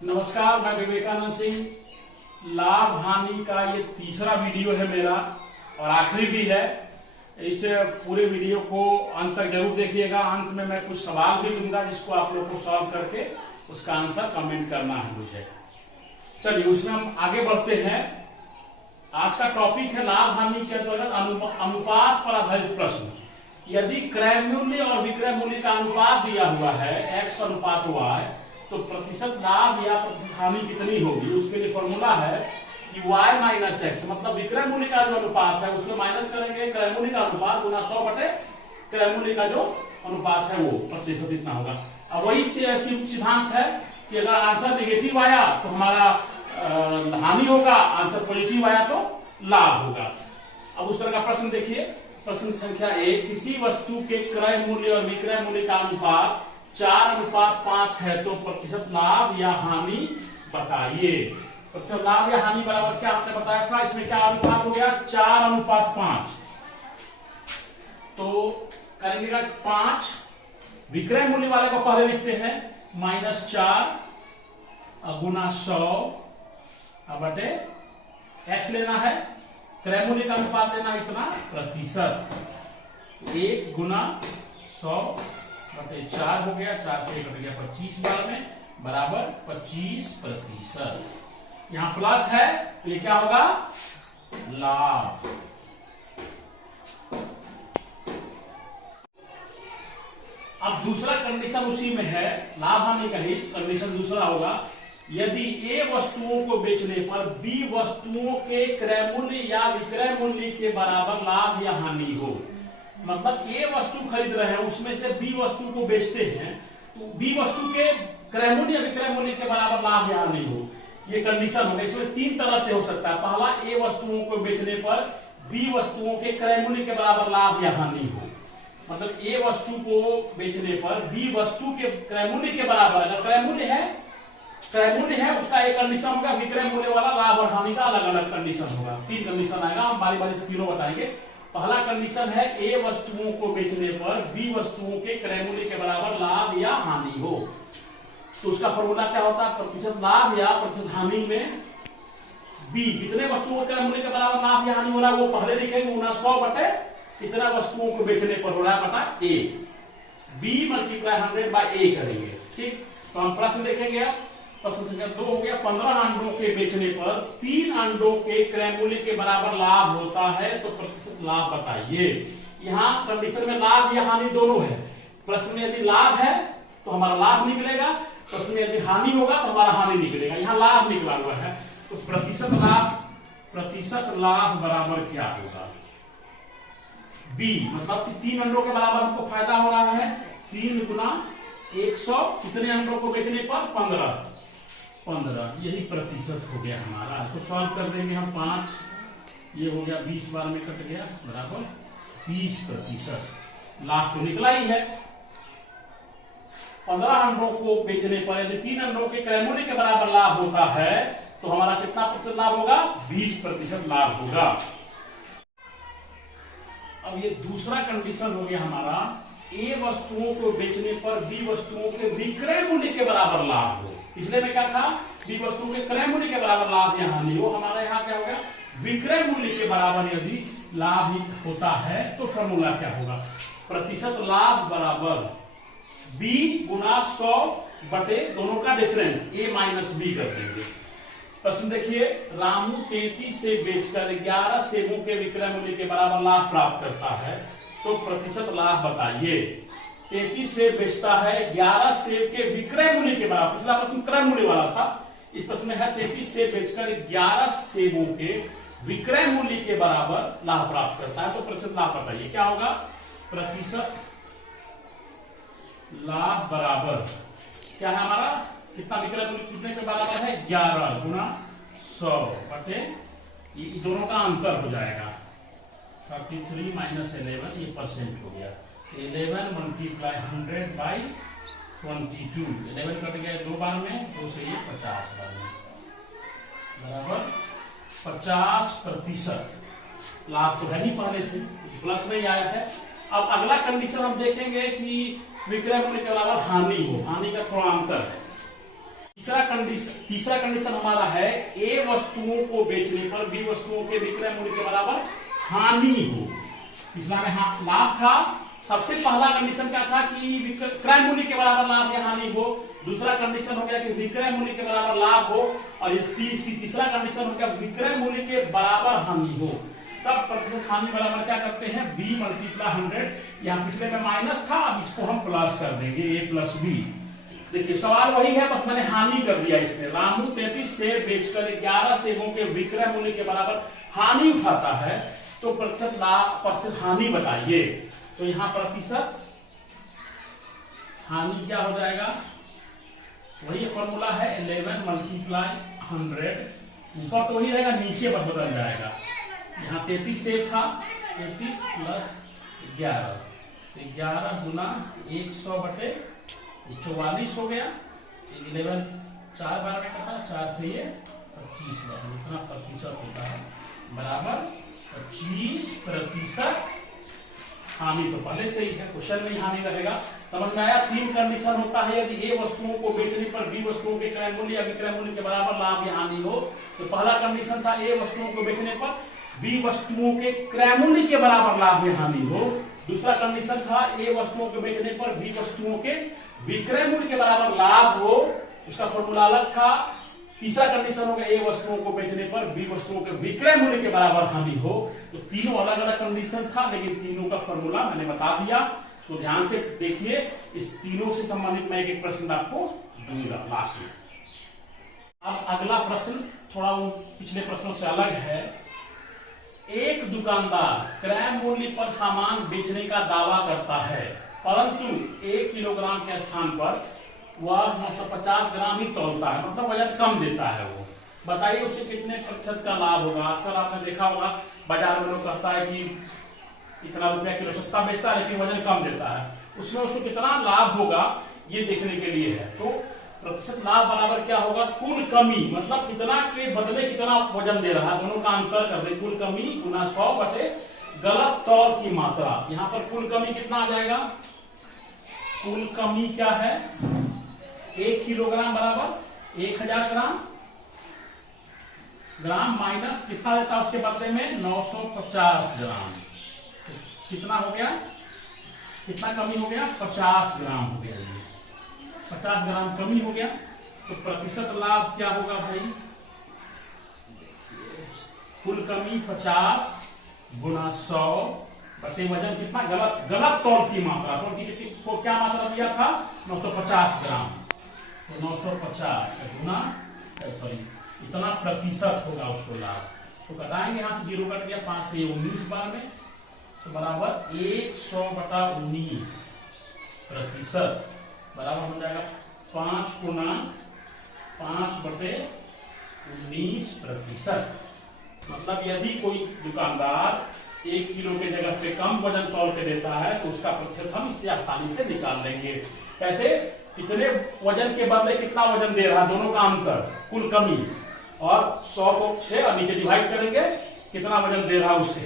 नमस्कार, मैं विवेकानंद सिंह। लाभ हानि का ये तीसरा वीडियो है मेरा और आखिरी भी है। इस पूरे वीडियो को अंत तक जरूर देखिएगा। अंत में मैं कुछ सवाल भी दूंगा जिसको आप लोग को सॉल्व करके उसका आंसर कमेंट करना है मुझे। चलिए उसमें हम आगे बढ़ते हैं। आज का टॉपिक है लाभ हानि के अंतर्गत अनुपात पर आधारित प्रश्न। यदि क्रय मूल्य और विक्रय मूल्य का अनुपात दिया हुआ है x अनुपात y, तो प्रतिशत लाभ या प्रतिशत हानि कितनी होगी। उसके लिए फॉर्मूला है कि y माइनस एक्स, मतलब विक्रय मूल्य का जो अनुपात है उसमें माइनस करेंगे क्रय मूल्य का अनुपात गुना 100 बटे क्रय मूल्य का जो अनुपात है वो प्रतिशत इतना होगा। अब वही सिद्धांत है कि अगर आंसर निगेटिव आया तो हमारा हानि होगा, आंसर पॉजिटिव आया तो लाभ होगा। अब उस तरह का प्रश्न देखिए। प्रश्न संख्या 1, किसी वस्तु के क्रय मूल्य और विक्रय मूल्य का अनुपात 4:5 है तो प्रतिशत लाभ या हानि बताइए। प्रतिशत लाभ या हानि बराबर क्या आपने बताया था, इसमें क्या अनुपात हो गया 4:5। तो करेंगे 5 विक्रय मूल्य वाले को पहले लिखते हैं -4 गुना 100 बटे x लेना है, क्रय मूल्य का अनुपात लेना इतना प्रतिशत 1 गुना 100 बटे 4 हो गया, 4 से कट गया 25 बार में बराबर 25%। यहां प्लस है तो ये क्या होगा लाभ। अब दूसरा कंडीशन उसी में है, लाभ हानि का ही कंडीशन दूसरा होगा। यदि ए वस्तुओं को बेचने पर बी वस्तुओं के क्रय मूल्य या विक्रय मूल्य के बराबर लाभ या हानि हो, मतलब ए वस्तु खरीद रहे हैं उसमें से बी वस्तु को बेचते हैं तो बी वस्तु के क्रय मूल्य या विक्रय मूल्य के बराबर लाभ या हानि हो, ये कंडीशन होगा। इसमें 3 तरह से हो सकता है। पहला, ए वस्तुओं को बेचने पर बी वस्तुओं के क्रय मूल्य के बराबर लाभ या हानि हो, मतलब ए वस्तु को बेचने पर बी वस्तु के क्रय मूल्य के बराबर, अगर क्रय मूल्य है उसका एक कंडीशन होगा, विक्रय मूल्य वाला लाभ और हानि का अलग अलग कंडीशन होगा। 3 कंडीशन आएगा, हम बारी बारी से तीनों बताएंगे। पहला कंडीशन है ए वस्तुओं को बेचने पर बी वस्तुओं के क्रय मूल्य के बराबर लाभ या हानि हो, तो उसका फॉर्मूला क्या होता है, प्रतिशत लाभ या प्रतिशत हानि में बी कितने वस्तुओं के क्रय मूल्य के बराबर लाभ या हानि हो रहा है वो पहले लिखेंगे गुना 100 बटे इतना वस्तुओं को बेचने पर हो रहा है बटा ए, बी मल्टीप्लाई 100 बाय ए करेंगे। ठीक, तो हम प्रश्न देखेंगे। प्रश्न संख्या 2 हो गया, 15 अंडों के बेचने पर 3 अंडों के क्रय मूल्य के बराबर लाभ होता है तो प्रतिशत लाभ बताइए। यहाँ कंडीशन में लाभ या हानि दोनों है। प्रश्न में यदि लाभ है तो हमारा लाभ निकलेगा, प्रश्न में यदि हानि होगा तो हमारा हानि निकलेगा। यहाँ लाभ निकला हुआ है तो प्रतिशत लाभ बराबर क्या होगा बी, मतलब कि 3 अंडों के बराबर हमको फायदा हो रहा है। 3 गुना 100 कितने अंडों को बेचने पर 15, यही प्रतिशत हो गया हमारा। इसको सॉल्व कर देंगे हम 5, ये हो गया 20 बार में कट गया बराबर 20%। लाभ तो निकला ही है। 15 अंडों को बेचने पर यदि 3 अंडों के क्रय मूल्य के बराबर लाभ होता है तो हमारा कितना प्रतिशत लाभ होगा, 20% लाभ होगा। अब ये दूसरा कंडीशन हो गया हमारा, ए वस्तुओं को बेचने पर बी वस्तुओं के विक्रय मूल्य के बराबर लाभ हो। पिछले में क्या था, बी वस्तुओं के क्रय मूल्य के बराबर लाभ या हानि हो। हमारा यहाँ क्या होगा, विक्रय मूल्य के बराबर यदि लाभ होता है तो फॉर्मूला क्या होगा, प्रतिशत लाभ बराबर बी गुना 100 बटे दोनों का डिफरेंस ए माइनस बी कर देंगे। प्रश्न देखिए, रामू 33 से बेचकर 11 सेबों के विक्रय मूल्य के बराबर लाभ प्राप्त करता है तो प्रतिशत लाभ बताइए। 33 सेब बेचता है 11 सेब के विक्रय मूल्य के बराबर। पिछला प्रश्न क्रय मूल्य वाला था, इस प्रश्न में है 33 सेब बेचकर 11 सेबों के विक्रय मूल्य के बराबर लाभ प्राप्त करता है तो प्रतिशत लाभ बताइए क्या होगा। प्रतिशत लाभ बराबर क्या है हमारा, कितना विक्रय मूल्य कितने के बराबर है 11 गुना 100 बटे दोनों का अंतर हो जाएगा 33 माइनस 11, ये परसेंट हो गया 11 मल्टीप्लाई 100 बाई 22, 11 कट गया 2 बार में, 2 से ये 50 बार में बराबर 50% लाभ तो है ही पहले से, प्लस में ही आया है। अब अगला कंडीशन हम देखेंगे कि विक्रय मूल्य के बराबर हानि हो, हानि का थोड़ा अंतर है। तीसरा कंडीशन हमारा है ए वस्तुओं को बेचने पर बी वस्तुओं के विक्रय मूल्य के बराबर हानि हो। तीसरा में लाभ था। सबसे पहला कंडीशन क्या था कि क्रय मूल्य के बराबर लाभ या हानि हो। दूसरा कंडीशन हो गया कि विक्रय मूल्य के बराबर लाभ हो। और तीसरा कंडीशन हो गया विक्रय मूल्य के बराबर हानि हो। तब प्रतिशत हानि बराबर क्या करते हैं, b मल्टीप्लाई 100। यहाँ पिछले में माइनस था, अब इसको हम प्लस कर देंगे, a प्लस बी। देखिए सवाल वही है, बस मैंने हानि कर दिया इसमें। रामू 33 सेब बेचकर 11 सेबों के विक्रय मूल्य के बराबर हानि उठाता है, तो प्रतिशत लाभ प्रतिशत हानि बताइए। तो यहाँ प्रतिशत हानि क्या हो जाएगा, वही फॉर्मूला है 11 मल्टीप्लाई 100। ऊपर तो वही रहेगा, नीचे बस बदल जाएगा। यहाँ 33 सेब था, 33 प्लस 11, 11 गुना 100 बटे 44 हो गया। 11 4 बार में कटा, 4 से ये 25 बार, इतना प्रतिशत होता है बराबर 25%। हानि तो पहले से ही है, क्वेश्चन में हानि रहेगा। समझ में आया। 3 कंडीशन होता है, यदि ए वस्तुओं को बेचने पर बी वस्तुओं के क्रय मूल्य या विक्रय मूल्य के बराबर लाभ या हानि हो। तो पहला कंडीशन था ए वस्तुओं को बेचने पर बी वस्तुओं के क्रय मूल्य के बराबर लाभ या हानि हो। दूसरा कंडीशन था ए वस्तुओं को बेचने पर बी वस्तुओं के विक्रय मूल्य के बराबर लाभ हो, उसका फॉर्मूला अलग था। तीसरा कंडीशन होगा ए वस्तुओं को बेचने पर बी वस्तुओं के विक्रय मूल्य के बराबर हानि हो। तो तीनों अलग अलग कंडीशन था, लेकिन तीनों का फॉर्मूला मैंने बता दिया। तो ध्यान से देखिए, इस तीनों से संबंधित मैं एक प्रश्न आपको दूंगा लास्ट में। अब अगला प्रश्न थोड़ा वो पिछले प्रश्नों से अलग है। एक दुकानदार क्रय मूल्य पर सामान बेचने का दावा करता है, परंतु 1 किलोग्राम के स्थान पर वह 950 ग्राम ही तौलता है, मतलब वजन कम देता है। वो बताइए उसे कितने प्रतिशत का लाभ होगा। अक्सर आपने देखा होगा बाजार में लोग कहता है कि इतना रुपया किलो सस्ता बेचता है लेकिन वजन कम देता है, उसमें उसको कितना लाभ होगा ये देखने के लिए है। तो प्रतिशत लाभ बराबर क्या होगा, कुल कमी, मतलब कितना के बदले कितना वजन दे रहा है, दोनों का अंतर कर दे। कुल कमी गुना 100 बटे गलत तौल की मात्रा। यहाँ पर कुल कमी कितना आ जाएगा, कुल कमी क्या है, 1 किलोग्राम बराबर 1000 ग्राम। ग्राम माइनस कितना देता है उसके बदले में 950 ग्राम। तो कितना हो गया, कितना कमी हो गया, 50 ग्राम हो गया। 50 ग्राम कमी हो गया। तो प्रतिशत लाभ क्या होगा भाई, कुल कमी 50 गुना 100 बटे वजन कितना, गलत तौल की मात्रा। तो क्या मात्रा दिया था, 950 ग्राम। तो 950 गुना इतना प्रतिशत होगा उसको लाभ। तो घटाएंगे यहाँ से 0 कट गया, 5 से 19 बार में, तो बराबर 100 बटा 19 प्रतिशत बराबर हो जाएगा 5 गुना 5 बटे 19 प्रतिशत। मतलब यदि कोई दुकानदार 1 किलो के जगह पे कम वजन तौल के देता है तो उसका प्रतिशत हम इससे आसानी से निकाल लेंगे। कैसे, इतने वजन के बदले कितना वजन दे रहा है, दोनों का अंतर, कुल कमी, और 100 को 6 और नीचे डिवाइड करेंगे कितना वजन दे रहा है उससे,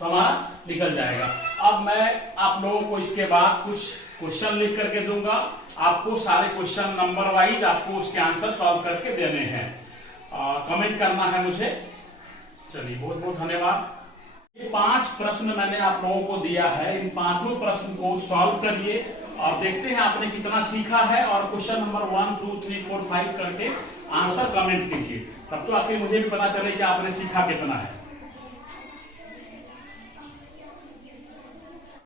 तो हमारा निकल जाएगा। अब मैं आप लोगों को इसके बाद कुछ क्वेश्चन लिख करके दूंगा, आपको सारे क्वेश्चन नंबर वाइज आपको उसके आंसर सॉल्व करके देने हैं, कमेंट करना है मुझे। चलिए बहुत बहुत धन्यवाद। ये 5 प्रश्न मैंने आप लोगों को दिया है, इन 5 प्रश्न को सॉल्व करिए और देखते हैं आपने कितना सीखा है। और क्वेश्चन नंबर 1 2 3 4 5 करके आंसर कमेंट कीजिए, तब तो आखिर मुझे भी पता चले कि आपने सीखा कितना है।